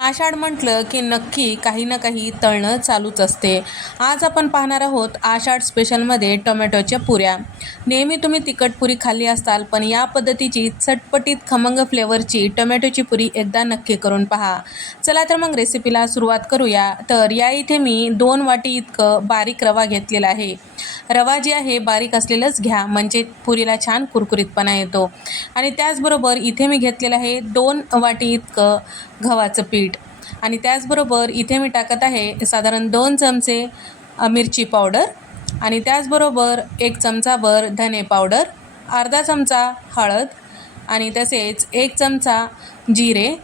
आषाढ म्हटलं की नक्की काही ना काही तळणं चालूच असते. आज आपण पाहणार आहोत आषाढ स्पेशलमध्ये टोमॅटोच्या पुऱ्या. नेहमी तुम्ही तिखट पुरी खाल्ली असाल पण या पद्धतीची चटपटीत खमंग फ्लेवरची टोमॅटोची पुरी एकदा नक्की करून पहा. चला तर मग रेसिपीला सुरुवात करूया. तर या इथे मी दोन वाटी इतकं बारीक रवा घेतलेला आहे. रवा जी आहे बारीक असलेलंच घ्या म्हणजे पुरीला छान कुरकुरीतपणा येतो. आणि त्याचबरोबर इथे मी घेतलेलं आहे दोन वाटी इतकं गव्हाचं पीठ. आणि त्याचबरोबर इथे मी टाकत आहे साधारण दोन चमचे मिरची पावडर. आणि त्याचबरोबर एक चमचाभर धने पावडर अर्धा चमचा हळद आणि तसेच एक चमचा जिरे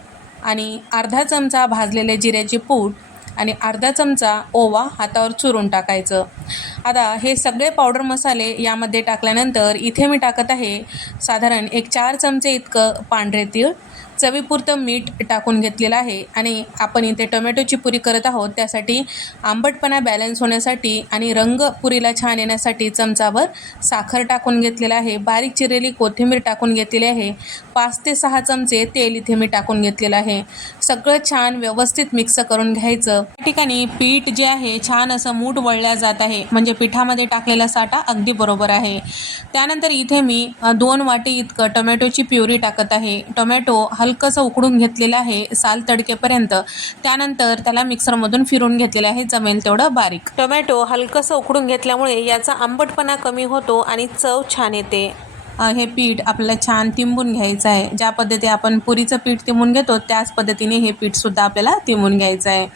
आणि अर्धा चमचा भाजलेले जिऱ्याचे पूड आणि अर्धा चमचा ओवा हातावर चुरून टाकायचं. आता हे सगळे पावडर मसाले यामध्ये टाकल्यानंतर इथे मी टाकत आहे साधारण एक चार चमचे इतकं पांढरे तीळ चवीपुरतं मीठ टाकून घेतलेलं आहे आणि आपण इथे टोमॅटोची पुरी करत आहोत. त्यासाठी आंबटपणा बॅलन्स होण्यासाठी आणि रंग पुरीला छान येण्यासाठी चमचावर साखर टाकून घेतलेलं आहे. बारीक चिरलेली कोथिंबीर टाकून घेतलेली आहे. पाच ते सहा चमचे तेल इथे मी टाकून घेतलेलं आहे. सगळं छान व्यवस्थित मिक्स करून घ्यायचं. या ठिकाणी पीठ जे आहे छान असं मूठ वळल्या जात आहे. म्हणजे पिठामध्ये टाकलेला साठा अगदी बरोबर आहे. त्यानंतर इथे मी दोन वाटी इतकं टोमॅटोची प्युरी टाकत आहे. टोमॅटो हा हलकंसं उकडून घेतलेलं आहे साल तडकेपर्यंत. त्यानंतर त्याला मिक्सरमधून फिरून घेतलेलं आहे जमेल तेवढं बारीक. टोमॅटो हलकंसं उकडून घेतल्यामुळे याचा आंबटपणा कमी होतो आणि चव छान येते. हे पीठ आपल्याला छान तिंबून घ्यायचं आहे. ज्या पद्धती आपण पुरीचं पीठ तिंबून घेतो त्याच पद्धतीने हे पीठसुद्धा आपल्याला तिंबून घ्यायचं आहे.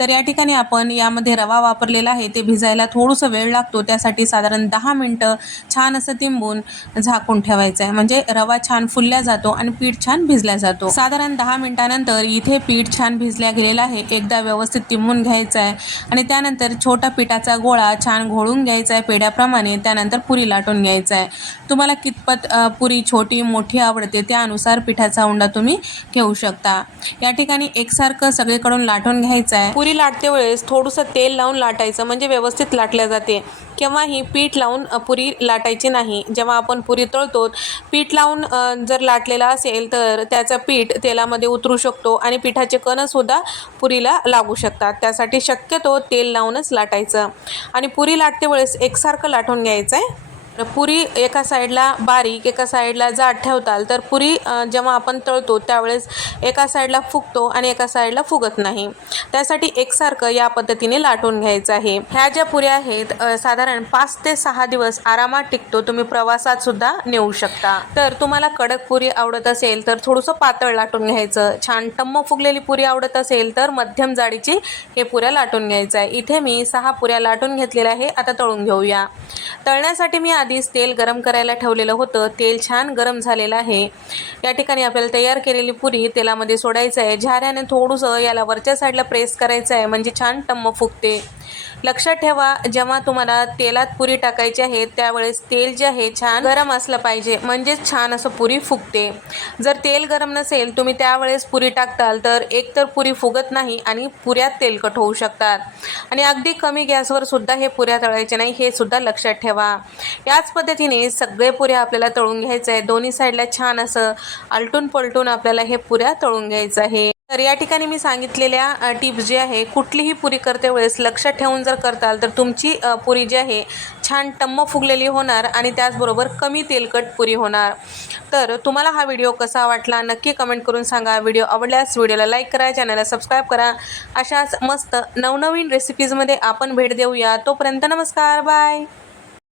तर या ठिकाणी आपण यामध्ये रवा वापरलेला आहे. ते भिजायला थोडंसं वेळ लागतो. त्यासाठी साधारण दहा मिनटं छान असं तिंबून झाकून ठेवायचं आहे. म्हणजे रवा छान फुलल्या जातो आणि पीठ छान भिजल्या जातो. साधारण दहा मिनटानंतर इथे पीठ छान भिजल्या गेलेलं आहे. एकदा व्यवस्थित तिंबून घ्यायचं आहे आणि त्यानंतर छोटा पिठाचा गोळा छान घोळून घ्यायचा आहे पेढ्याप्रमाणे. त्यानंतर पुरी लाटून घ्यायचा आहे. तुम्हाला कितपत पुरी छोटी मोठी आवडते त्यानुसार पिठाचा उंडा तुम्ही घेऊ शकता. या ठिकाणी एकसारखं सगळीकडून लाटून घ्यायचं आहे. पुरी लाटते वेळेस थोडंसं तेल लावून लाटायचं म्हणजे व्यवस्थित लाटल्या जाते. केव्हाही पीठ लावून पुरी लाटायची नाही. जेव्हा आपण पुरी तळतो पीठ लावून जर लाटलेला असेल तर त्याचं पीठ तेलामध्ये उतरू शकतो आणि पिठाचे कणसुद्धा पुरीला लागू शकतात. त्यासाठी शक्यतो तेल लावूनच लाटायचं. आणि पुरी लाटते वेळेस एकसारखं लाटून घ्यायचं आहे पुरी एका साईडला बारीक एका साईडला जाड ठेवताल तर पुरी जेव्हा आपण तळतो त्यावेळेस एका साईडला फुगतो आणि एका साईडला फुगत नाही. त्यासाठी एकसारखं या पद्धतीने लाटून घ्यायचं आहे. ह्या ज्या पुऱ्या आहेत साधारण पाच ते सहा दिवस आरामात टिकतो तुम्ही प्रवासात सुद्धा नेऊ शकता. तर तुम्हाला कडक पुरी आवडत असेल तर थोडंसं पातळ लाटून घ्यायचं. छान टम्म फुगलेली पुरी आवडत असेल तर मध्यम जाडीची हे पुऱ्या लाटून घ्यायचं आहे. इथे मी सहा पुऱ्या लाटून घेतलेल्या आहे आता तळून घेऊया. तळण्यासाठी मी आधीच तेल गरम करायला ठेवलेलं होतं. तेल छान गरम झालेलं आहे. या ठिकाणी आपल्याला तयार केलेली पुरी तेलामध्ये सोडायचं आहे. झाऱ्याने थोडंसं याला वरच्या साईडला प्रेस करायचं आहे. म्हणजे छान टम्म फुगते. लक्षात ठेवा जेव्हा तुम्हाला तेलात पुरी टाकायची आहे त्यावेळेस तेल जे आहे छान गरम असलं पाहिजे. म्हणजेच छान असं पुरी फुगते. जर तेल गरम नसेल तुम्ही त्यावेळेस पुरी टाकताल तर एकतर पुरी फुगत नाही आणि पुऱ्या तेलकट होऊ शकतात. आणि अगदी कमी गॅसवर सुद्धा हे पुऱ्या तळायचे नाही हे सुद्धा लक्षात ठेवा. याच पद्धतीने सगळे पुऱ्या आपल्याला तळून घ्यायचं आहे दोन्ही साईडला छान असं आलटून पलटून आपल्याला हे पुऱ्या तळून घ्यायचं आहे. तर या ठिकाणी मी सांगितलेल्या टिप्स जी आहे कुठलीही पुरी करते वेळेस लक्षात ठेवून जर करताल तर तुमची पुरी जी आहे छान टम्म फुगलेली होणार आणि त्याचबरोबर कमी तेलकट पुरी होणार. तर तुम्हाला हा व्हिडिओ कसा वाटला नक्की कमेंट करून सांगा. व्हिडिओ आवडल्यास व्हिडिओला लाईक करा चॅनलला सबस्क्राईब करा. अशाच मस्त नवनवीन रेसिपीजमध्ये आपण भेट देऊया. तोपर्यंत नमस्कार बाय!